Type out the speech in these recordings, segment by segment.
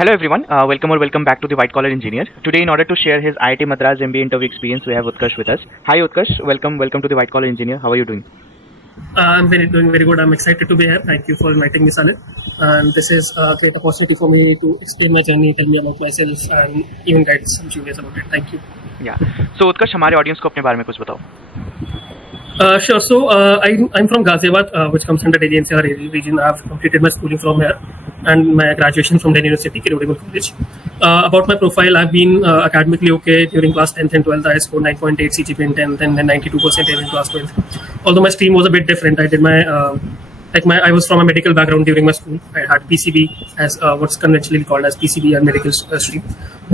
Hello everyone, welcome back to the White Collar Engineer. Today, in order to share his IIT Madras MBA interview experience, we have Utkarsh with us. Hi Utkarsh, welcome to the White Collar Engineer. How are you doing? I'm doing very good. I'm excited to be here. Thank you for inviting me, Salil. And this is a great opportunity for me to explain my journey, tell me about myself, and even guide some juniors about it. Thank you. Yeah. So Utkarsh, हमारे audience को अपने बारे में कुछ बताओ. Sure. So I'm from Ghaziabad, which comes under Delhi NCR region. I've completed my schooling from here and my graduation from Delhi University, Kirodimal College. About my profile, I've been academically okay during class 10th and 12th. I scored 9.8 CGPA in 10th and then 92% in class 12th. Although my stream was a bit different, I did I was from a medical background during my school. I had PCB as what's conventionally called as PCB and medical stream.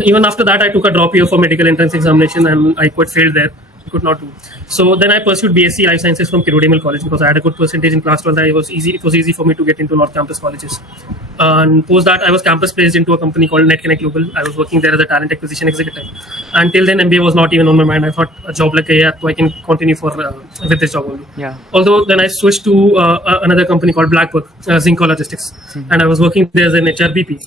Even after that, I took a drop year for medical entrance examination and I quite failed there. Could not do. So then I pursued B.Sc Life Sciences from Kirodimal College because I had a good percentage in class 12. It was easy for me to get into North Campus colleges. And post that, I was campus placed into a company called NetConnect Global. I was working there as a talent acquisition executive. Until then, MBA was not even on my mind. I thought a job like so I can continue with this job only. Yeah. Although then I switched to another company called Blackbird, Zinco Logistics, and I was working there as an HRBP.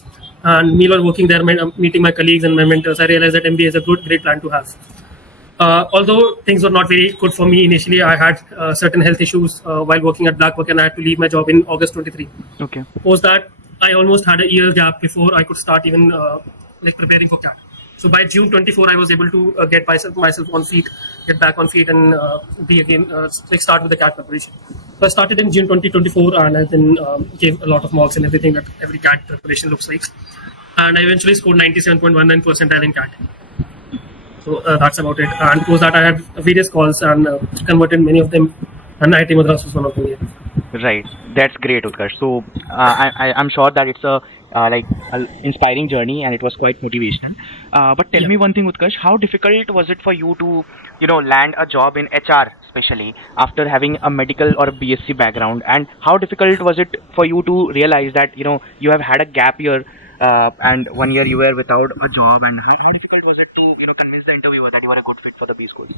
And meanwhile working there, meeting my colleagues and my mentors, I realized that MBA is a great plan to have. Although things were not very good for me initially, I had certain health issues while working at Blackbird, and I had to leave my job in August 23. Okay. Post that, I almost had a year gap before I could start even preparing for CAT. So by June 24, I was able to get myself on feet, get back on feet, and be again start with the CAT preparation. So I started in June 2024, and I then gave a lot of mocks and everything that every CAT preparation looks like. And I eventually scored 97.19% in CAT. So that's about it. And post that, I had various calls and converted many of them, and IIT Madras was one of them. Yeah. Right. That's great, Utkarsh. So I'm sure that it's a inspiring journey and it was quite motivational. But tell me one thing, Utkarsh, how difficult was it for you to land a job in HR, especially after having a medical or a BSc background, and how difficult was it for you to realize that you have had a gap year and 1 year you were without a job, and how difficult was it to convince the interviewer that you are a good fit for the B schools?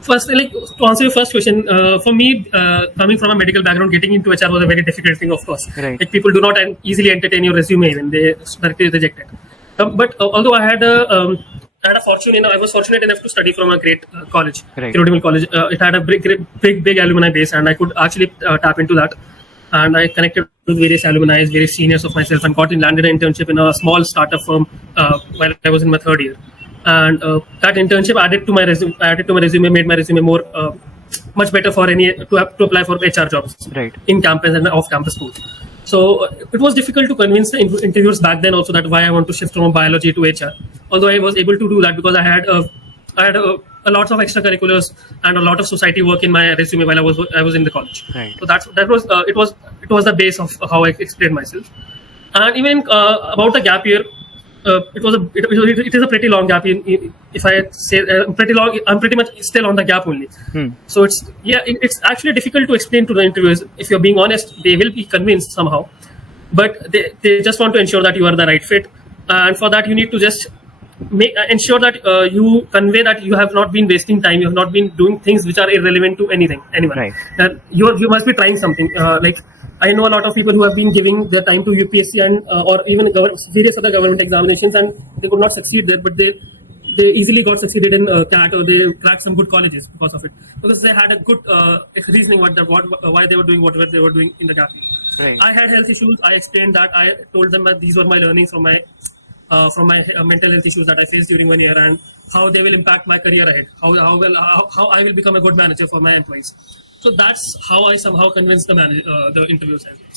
First, to answer your first question, for me, coming from a medical background, getting into HR was a very difficult thing, of course. Right. People do not easily entertain your resume even, they directly reject it. But although I had a fortune, I was fortunate enough to study from a great college, Right. Kirodimal College. It had a big alumni base, and I could actually tap into that. And I connected with various alumni, various seniors of myself, and landed an internship in a small startup firm while I was in my third year. And that internship added to my resume, made my resume more much better for to apply for HR jobs, Right. in campus and off campus schools. So it was difficult to convince the interviewers back then also that why I want to shift from biology to HR. Although I was able to do that because I had a lot of extracurriculars and a lot of society work in my resume while I was in the college. Right. So it was the base of how I explained myself. And even about the gap year, it is a pretty long gap. If I say pretty long, I'm pretty much still on the gap only. So it's actually difficult to explain to the interviewers. If you're being honest, they will be convinced somehow, but they just want to ensure that you are the right fit, and for that you need to just ensure that you convey that you have not been wasting time, you have not been doing things which are irrelevant to anyone. Right. That you must be trying something. I know a lot of people who have been giving their time to UPSC and or even various other government examinations, and they could not succeed there, but they easily got succeeded in CAT, or they cracked some good colleges because of it, because they had a good reasoning why they were doing whatever they were doing in the gap year. Right. I had health issues. I explained that. I told them that these were my learnings from my mental health issues that I faced during 1 year, and how they will impact my career ahead, how I will become a good manager for my employees. So that's how I somehow convinced the interviewers as well.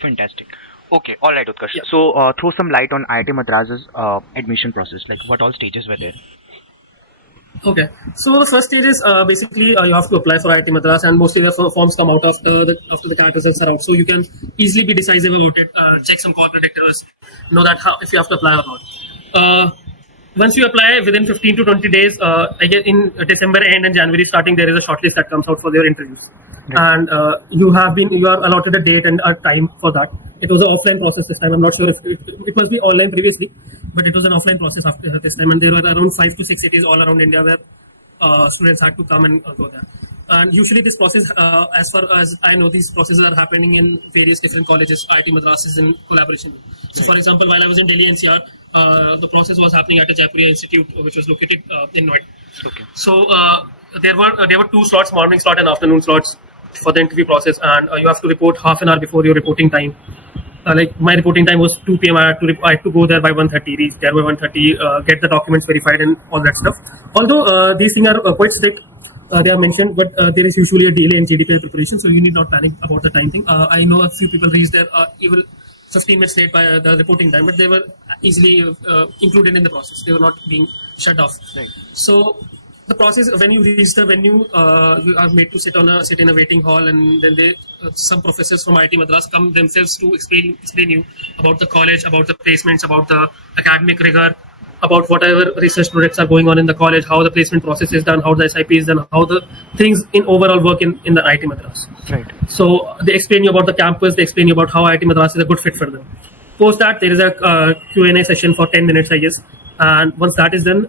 Fantastic. Okay, all right, Utkarsh. Yeah. So throw some light on IIT Madras's admission process. Like, what all stages were there? Okay, so the first stage is basically you have to apply for IIT Madras, and mostly the forms come out after the CAT results are out, so you can easily be decisive about it. Check some core predictors, know that if you have to apply or not. Once you apply, within 15 to 20 days, I guess in December end and January starting, there is a shortlist that comes out for your interviews. Right. And you are allotted a date and a time for that. It was an offline process this time. I'm not sure if it must be online previously, but it was an offline process after this time. And there were around 5 to 6 cities all around India where students had to come and go there. And usually this process, as far as I know, these processes are happening in various different colleges. IIT Madras is in collaboration. So, for example, while I was in Delhi NCR, the process was happening at a Jaipuriya Institute, which was located in Noida. Okay. So there were two slots, morning slot and afternoon slots for the interview process, and you have to report half an hour before your reporting time. Like my reporting time was 2 p.m. I had to go there by 1:30, reach there by 1:30, get the documents verified and all that stuff. Although these things are quite strict, they are mentioned, but there is usually a delay in GDPI preparation, so you need not panic about the time thing. I know a few people reached there even 15 minutes late by the reporting time, but they were easily included in the process. They were not being shut off. Right. So the process, when you reach the venue, you are made to sit in a waiting hall, and then some professors from IIT Madras come themselves to explain you about the college, about the placements, about the academic rigor, about whatever research projects are going on in the college, how the placement process is done, how the SIP is done, how the things in overall work in the IIT Madras. Right. So they explain you about the campus, they explain you about how IIT Madras is a good fit for them. Post that, there is a Q&A session for 10 minutes, I guess. And once that is done,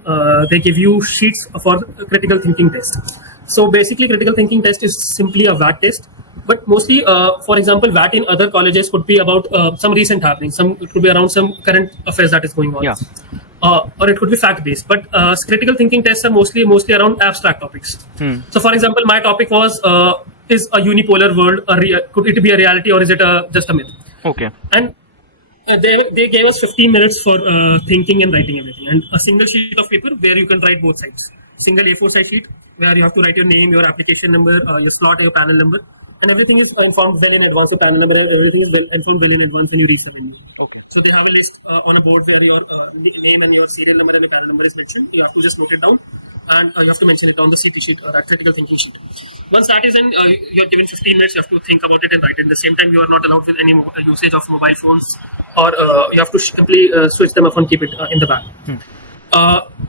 they give you sheets for critical thinking test. So basically, critical thinking test is simply a VAT test. But mostly, for example, VAT in other colleges could be about some recent happenings. It could be around some current affairs that is going on. Yeah. Or it could be fact-based. But critical thinking tests are mostly around abstract topics. So, for example, my topic was, is a unipolar world, could it be a reality, or is it just a myth? Okay. And they gave us 15 minutes for thinking and writing everything, and a single sheet of paper where you can write both sides. Single A4 size sheet where you have to write your name, your application number, your slot, your panel number, and everything is informed well in advance. The panel number, everything is informed well in advance when you reach the venue. Okay. So they have a list on a board where your name and your serial number and your panel number is mentioned. You have to just note it down, and you have to mention it on the CT sheet or that critical thinking sheet. Once that is in, you are given 15 minutes. You have to think about it and write it. At the same time, you are not allowed with any usage of mobile phones, or you have to simply switch them off and keep it in the bag.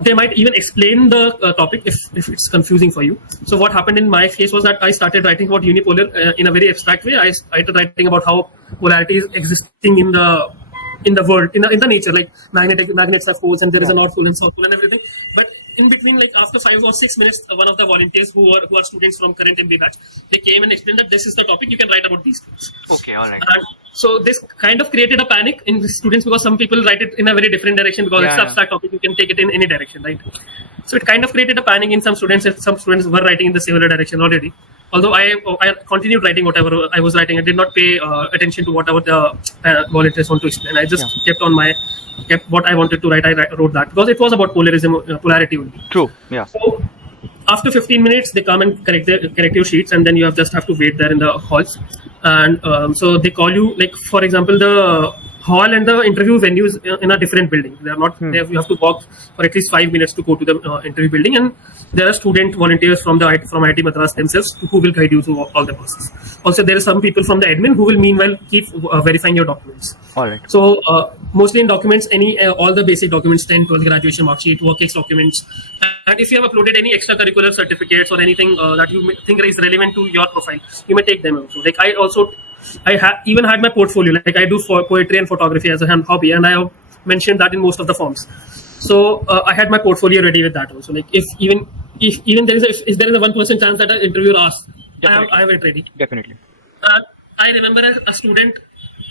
They might even explain the topic if it's confusing for you. So what happened in my case was that I started writing about unipolar in a very abstract way. I started writing about how polarity is existing in the world, in the nature, like magnets have poles, and there is a north pole and south pole and everything. But in between, like after 5 or 6 minutes, one of the volunteers who are students from current MBA batch, they came and explained that this is the topic, you can write about these things. Okay, all right. And so this kind of created a panic in the students, because some people write it in a very different direction, because it's abstract topic, you can take it in any direction, right? So it kind of created a panic in some students, if some students were writing in the similar direction already. Although I continued writing whatever I was writing, I did not pay attention to whatever the volunteers want to explain. I just kept what I wanted to write. I wrote that because it was about polarity only. True. Yeah. So after 15 minutes, they come and correct your sheets, and then you just have to wait there in the halls. And so they call you, like for example, the hall and the interview venue is in a different building. They are not. You have to walk for at least 5 minutes to go to the interview building, and there are student volunteers from IIT Madras themselves who will guide you through all the process. Also, there are some people from the admin who will meanwhile keep verifying your documents. All right. So mostly in documents, all the basic documents, 10, 12 graduation mark sheet, work ex documents, and if you have uploaded any extracurricular certificates or anything that you think is relevant to your profile, you may take them also. Like I even had my portfolio. Like I do poetry and photography as a hobby, and I have mentioned that in most of the forms. So I had my portfolio ready with that also. Like if there is a 1% chance that an interviewer asks, I have it ready. Definitely. I remember a student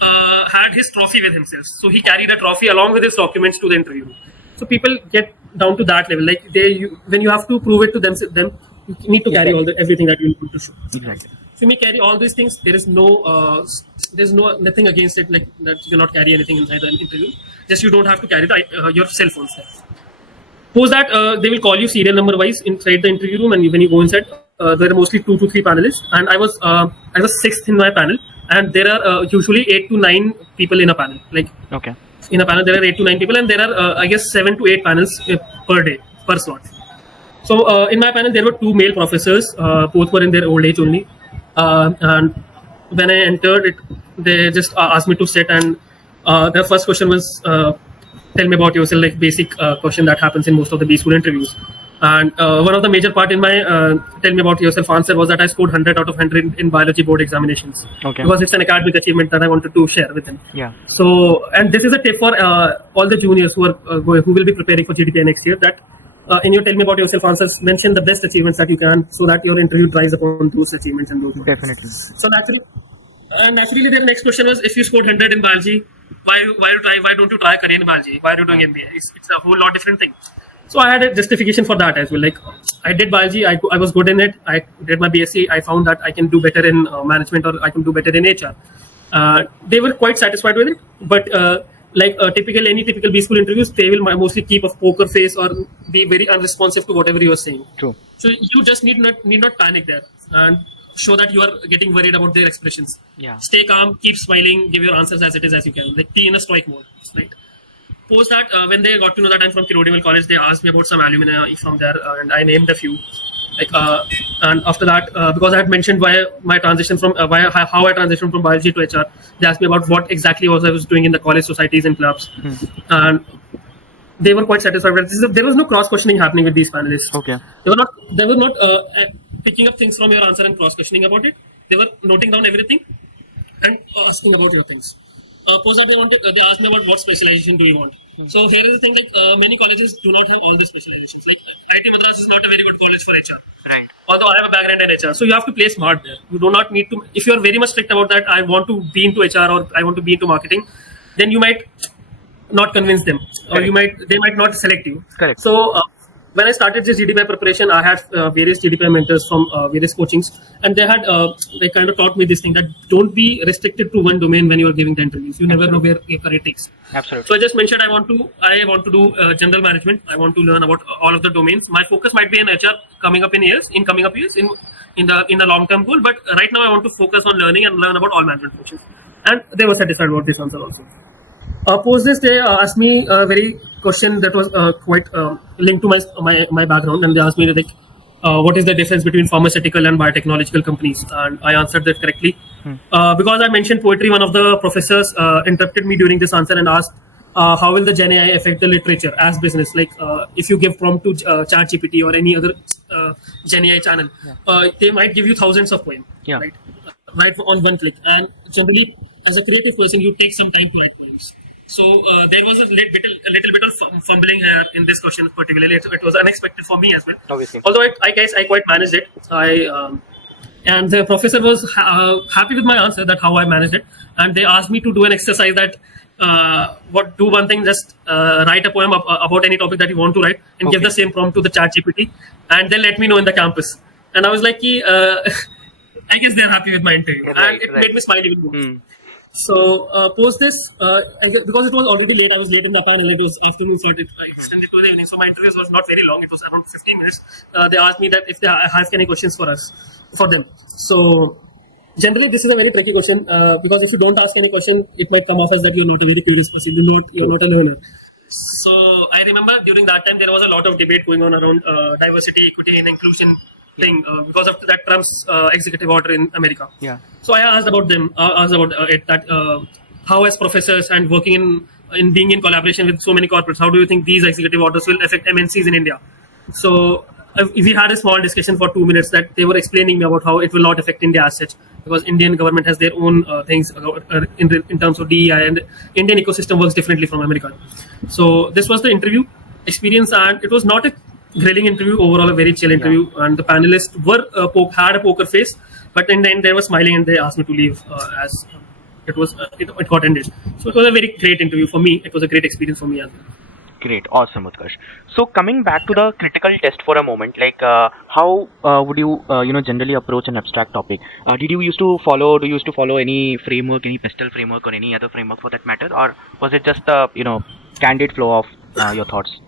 had his trophy with himself, so he carried a trophy along with his documents to the interview. So people get down to that level. Like when you have to prove it to them, you need to carry everything that you need to show. Exactly. So you may carry all these things. There is nothing against it, like that you cannot carry anything inside the interview. Just you don't have to carry your cell phone. Suppose that they will call you serial number wise inside the interview room, and when you go inside, there are mostly 2 to 3 panelists, and I was 6th in my panel, and there are usually 8 to 9 people in a panel. Like okay. In a panel, there are 8 to 9 people, and there are I guess 7 to 8 panels per day per slot. So in my panel, there were 2 male professors. Both were in their old age only. And when I entered, they just asked me to sit, and their first question was, tell me about yourself, like basic question that happens in most of the B school interviews. And one of the major part in my tell me about yourself answer was that I scored 100 out of 100 in biology board examinations. Okay. Because it's an academic achievement that I wanted to share with them. Yeah. So, and this is a tip for all the juniors who will be preparing for GDPI next year, that in your tell me about yourself answers, mention the best achievements that you can, so that your interview tries upon those achievements and those ones. Definitely. So naturally, their next question was, if you scored 100 in biology, why don't you try a career in biology? Why are you doing MBA? It's a whole lot different thing. So I had a justification for that as well. Like, I did biology, I was good in it. I did my B.Sc. I found that I can do better in management, or I can do better in HR. They were quite satisfied with it, but any typical B school interviews, they will mostly keep a poker face or be very unresponsive to whatever you are saying. True. So you just need not panic there and show that you are getting worried about their expressions. Yeah. Stay calm, keep smiling, give your answers as it is as you can. Like, be in a stoic mode. Right. Post that, when they got to know that I'm from Kirodimal College, they asked me about some alumni from there, and I named a few. And after that, because I had mentioned how I transitioned from biology to HR, they asked me about what exactly I was doing in the college societies and clubs, and they were quite satisfied with this. There was no cross questioning happening with these panelists. Okay. They were not picking up things from your answer and cross questioning about it. They were noting down everything and asking about your things. Post that, they asked me about what specialization do you want. So here is the thing, like, many colleges do not have all the specializations. Like, IIT Madras is not a very good college for HR. Right. Although I have a background in HR, so you have to play smart there. You do not need to. If you are very much strict about that, I want to be into HR or I want to be into marketing, then you might not convince them, or they might not select you. Correct. So when I started this GDPI preparation, I had various GDPI mentors from various coachings, and they had they kind of taught me this thing, that don't be restricted to one domain when you are giving the interviews. You never know where your career takes. Absolutely. So I just mentioned I want to do general management. I want to learn about all of the domains. My focus might be in HR coming up years in the long term goal, but right now I want to focus on learning and learn about all management functions. And they were satisfied about this answer also. Post this, they asked me a very question that was quite linked to my background, and they asked me, like, what is the difference between pharmaceutical and biotechnological companies, and I answered that correctly. Because I mentioned poetry, one of the professors interrupted me during this answer and asked, how will the Gen AI affect the literature as business? Like, if you give prompt to ChatGPT or any other Gen AI channel, they might give you thousands of poems, right on one click. And generally, as a creative person, you take some time to write poems. So there was a little bit of fumbling here in this question particularly. It was unexpected for me as well. Obviously. Although I guess I quite managed it. And the professor was happy with my answer, that how I managed it. And they asked me to do an exercise that do one thing, just write a poem about any topic that you want to write, and give the same prompt to the ChatGPT, and then let me know in the campus. And I was like, I guess they're happy with my interview, and it made me smile even more. So post this, because it was already late, I was late in the panel. It was afternoon, so I extended to the evening. So my interview was not very long. It was around 15 minutes. They asked me that if they have any questions for them. So generally, this is a very tricky question, because if you don't ask any question, it might come off as that you're not a very curious person. You're not a learner. So I remember during that time there was a lot of debate going on around diversity, equity, and inclusion thing, because of that Trump's executive order in America. Yeah. So I asked about it, that how, as professors and working in being in collaboration with so many corporates, how do you think these executive orders will affect MNCs in India? So we had a small discussion for 2 minutes, that they were explaining me about how it will not affect India as such, because Indian government has their own things in terms of DEI, and Indian ecosystem works differently from America. So this was the interview experience, and it was not a grilling interview, overall a very chill interview, and the panelists had a poker face, but in the end they were smiling, and they asked me to leave as it got ended. So it was a very great interview for me. It was a great experience for me as well. Great, awesome, Utkarsh. So coming back to the critical test for a moment, like how would you generally approach an abstract topic? Do you used to follow any framework, any PESTEL framework, or any other framework for that matter, or was it just the candid flow of your thoughts?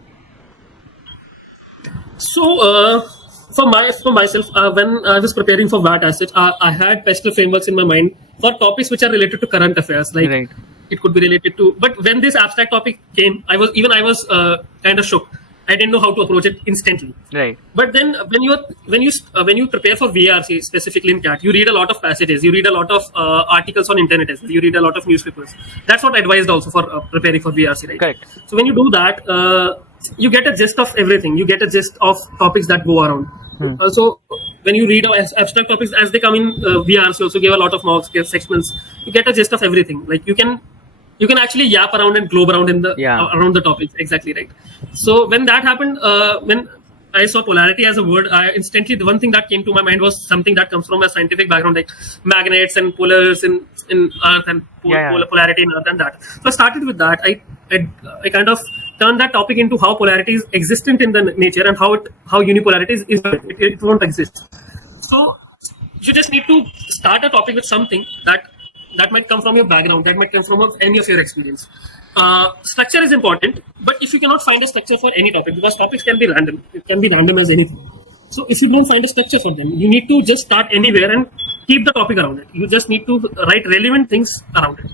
So for myself, when I was preparing for VAT as such, I had PESTEL frameworks in my mind for topics which are related to current affairs, like. Right. It could be related to, but when this abstract topic came, I was kind of shocked. I didn't know how to approach it instantly. Right. But then when you prepare for VRC, specifically in CAT, you read a lot of passages, you read a lot of articles on internet as well, you read a lot of newspapers. That's what I advised also for preparing for VRC, right? Correct. So when you do that, you get a gist of everything. You get a gist of topics that go around. Also, when you read abstract topics as they come in VRC, also give a lot of mocks, give sectionals. You get a gist of everything. Like, you can you can actually yap around and globe around in the Yeah. around the topics. Exactly right. So when that happened, when I saw polarity as a word, I instantly, the one thing that came to my mind was something that comes from a scientific background, like magnets and polars in Earth and Yeah, yeah. polarity in Earth and that. So I started with that. I kind of turned that topic into how polarity is existent in the nature and how unipolarity is it won't exist. So you just need to start a topic with something that might come from your background, that might come from any of your experience. Structure is important, but if you cannot find a structure for any topic, because topics can be random, it can be random as anything. So if you don't find a structure for them, you need to just start anywhere and keep the topic around it. You just need to write relevant things around it.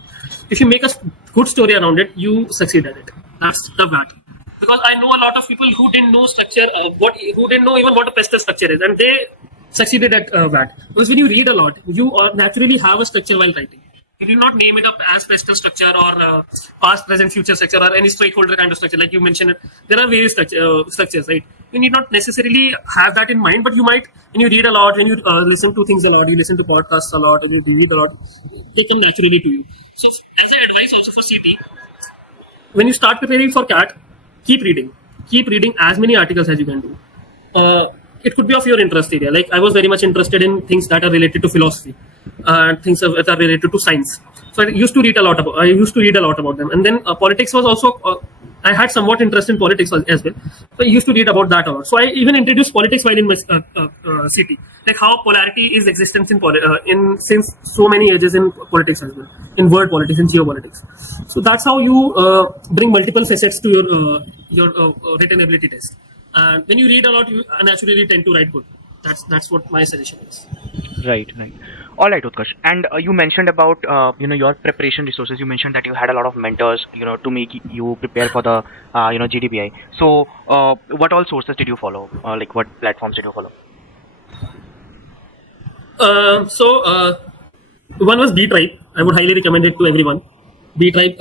If you make a good story around it, you succeed at it. That's the VAT. Because I know a lot of people who didn't know structure, who didn't know even what a pestle structure is, and they succeeded at that. Because when you read a lot, you naturally have a structure while writing. You did not name it up as pestle structure or past, present, future structure or any stakeholder kind of structure. Like you mentioned, there are various structures, right? You need not necessarily have that in mind, but you might, when you read a lot, when you listen to things a lot, you listen to podcasts a lot, and you read a lot, they come naturally to you. So as an advice also for CT, when you start preparing for CAT, keep reading. Keep reading as many articles as you can do. It could be of your interest area. Like I was very much interested in things that are related to philosophy and things that are related to science. So I used to read a lot about them. And then politics was also. I had somewhat interest in politics as well. So I used to read about that a lot. So I even introduced politics while in my city, like how polarity is existence in since so many ages in politics as well, in world politics, in geopolitics. So that's how you bring multiple facets to your written ability test. And when you read a lot, you naturally tend to write good. That's what my suggestion is. Right, right. All right, Utkarsh. And you mentioned about your preparation resources. You mentioned that you had a lot of mentors, to make you prepare for the GDPI. So, what all sources did you follow? Like, what platforms did you follow? One was B Tribe. I would highly recommend it to everyone. B Tribe,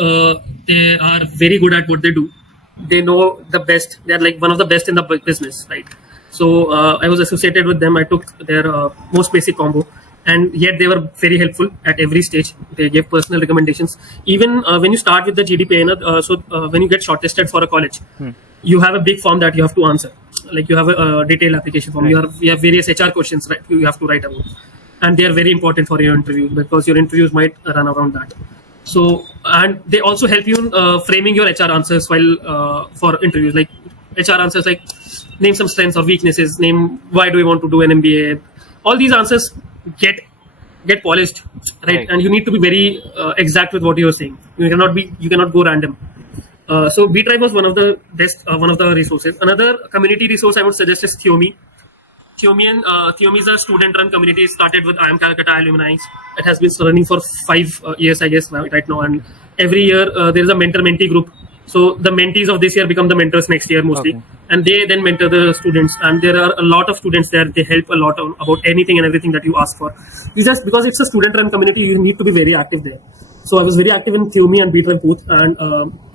they are very good at what they do. They know the best. They are like one of the best in the business, right? So I was associated with them. I took their most basic combo, and yet they were very helpful at every stage. They gave personal recommendations. Even when you start with the GDPI, when you get shortlisted for a college, you have a big form that you have to answer. Like you have a detailed application form. Right. You have various HR questions, right? You have to write about, and they are very important for your interview because your interviews might run around that. So, and they also help you in framing your HR answers while for interviews. Like HR answers, like name some strengths or weaknesses, name why do we want to do an MBA. All these answers get polished, right? And you need to be very exact with what you're saying. You cannot go random. So B Tribe was one of the best, one of the resources. Another community resource I would suggest is Theomi. Theomi is a student-run community. It started with IIM Calcutta alumni. It has been running for 5 years, I guess, right now. And every year there is a mentor-mentee group. So the mentees of this year become the mentors next year mostly, and they then mentor the students. And there are a lot of students there. They help a lot about anything and everything that you ask for. Just because it's a student-run community, you need to be very active there. So I was very active in Theomi and B12 both, and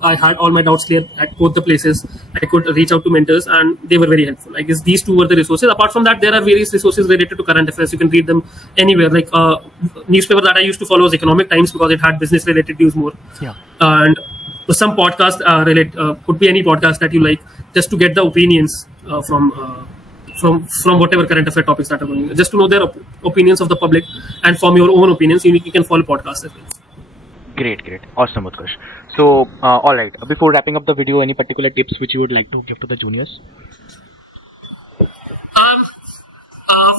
I had all my doubts clear at both the places. I could reach out to mentors, and they were very helpful. I guess these two were the resources. Apart from that, there are various resources related to current affairs. You can read them anywhere. Like newspaper that I used to follow was Economic Times because it had business-related news more. Yeah. And some podcast could be any podcast that you like, just to get the opinions from whatever current affair topics that are going. Just to know their opinions of the public and form your own opinions. You can follow podcasts as well. Great. Awesome, Utkarsh. So, all right. Before wrapping up the video, any particular tips which you would like to give to the juniors?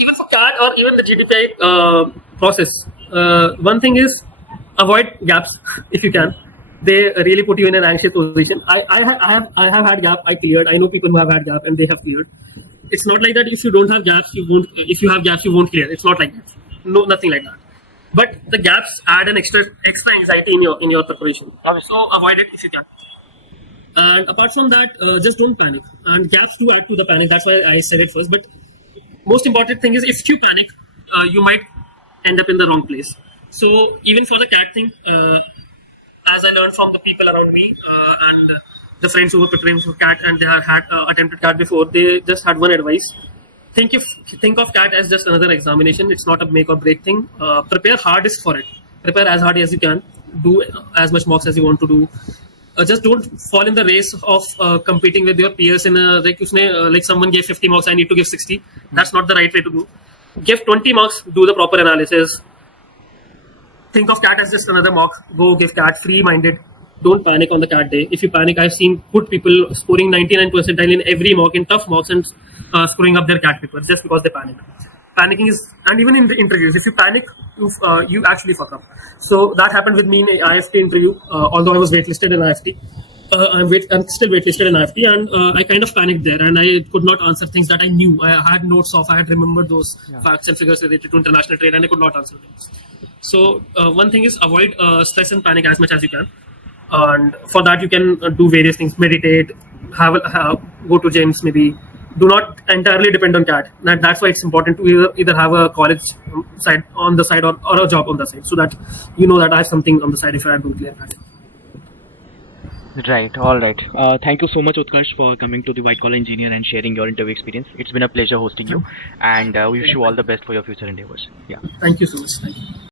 Even for CAT or even the GDPI process, one thing is avoid gaps if you can. They really put you in an anxious position. I have had gap. I cleared. I know people who have had gap and they have cleared. It's not like that. If you don't have gaps, you won't. If you have gaps, you won't clear. It's not like that. No, nothing like that. But the gaps add an extra anxiety in your preparation. So avoid it if you can. And apart from that, just don't panic. And gaps do add to the panic. That's why I said it first. But most important thing is, if you panic, you might end up in the wrong place. So even for the CAT thing, as I learned from the people around me and the friends who were preparing for CAT and they had attempted CAT before, they just had one advice. Think of CAT as just another examination. It's not a make or break thing. Prepare hardest for it. Prepare as hard as you can. do as much mocks as you want to do. Just don't fall in the race of competing with your peers in like someone gave 50 marks, I need to give 60. That's not the right way to do. Give 20 marks, do the proper analysis. Think of CAT as just another mock. Go give CAT free-minded. Don't panic on the CAT day. If you panic, I've seen good people scoring 99 percentile in every mock, in tough mocks, and screwing up their CAT papers just because they panic. Panicking is, and even in the interviews, if you panic, you actually fuck up. So that happened with me in an IFT interview. Although I was waitlisted in IFT, I'm still waitlisted in IFT, and I kind of panicked there, and I could not answer things that I knew. I had notes of, I had remembered those facts and figures related to international trade, and I could not answer things. So one thing is avoid stress and panic as much as you can, and for that you can do various things: meditate, go to gyms, maybe. Do not entirely depend on CAT. That's why it's important to either have a college side on the side or a job on the side, so that you know that I have something on the side if I do clear CAT. Right, all right. Thank you so much, Utkarsh, for coming to the White Collar Engineer and sharing your interview experience. It's been a pleasure hosting you, and we wish you all the best for your future endeavors. Yeah. Thank you so much. Thank you.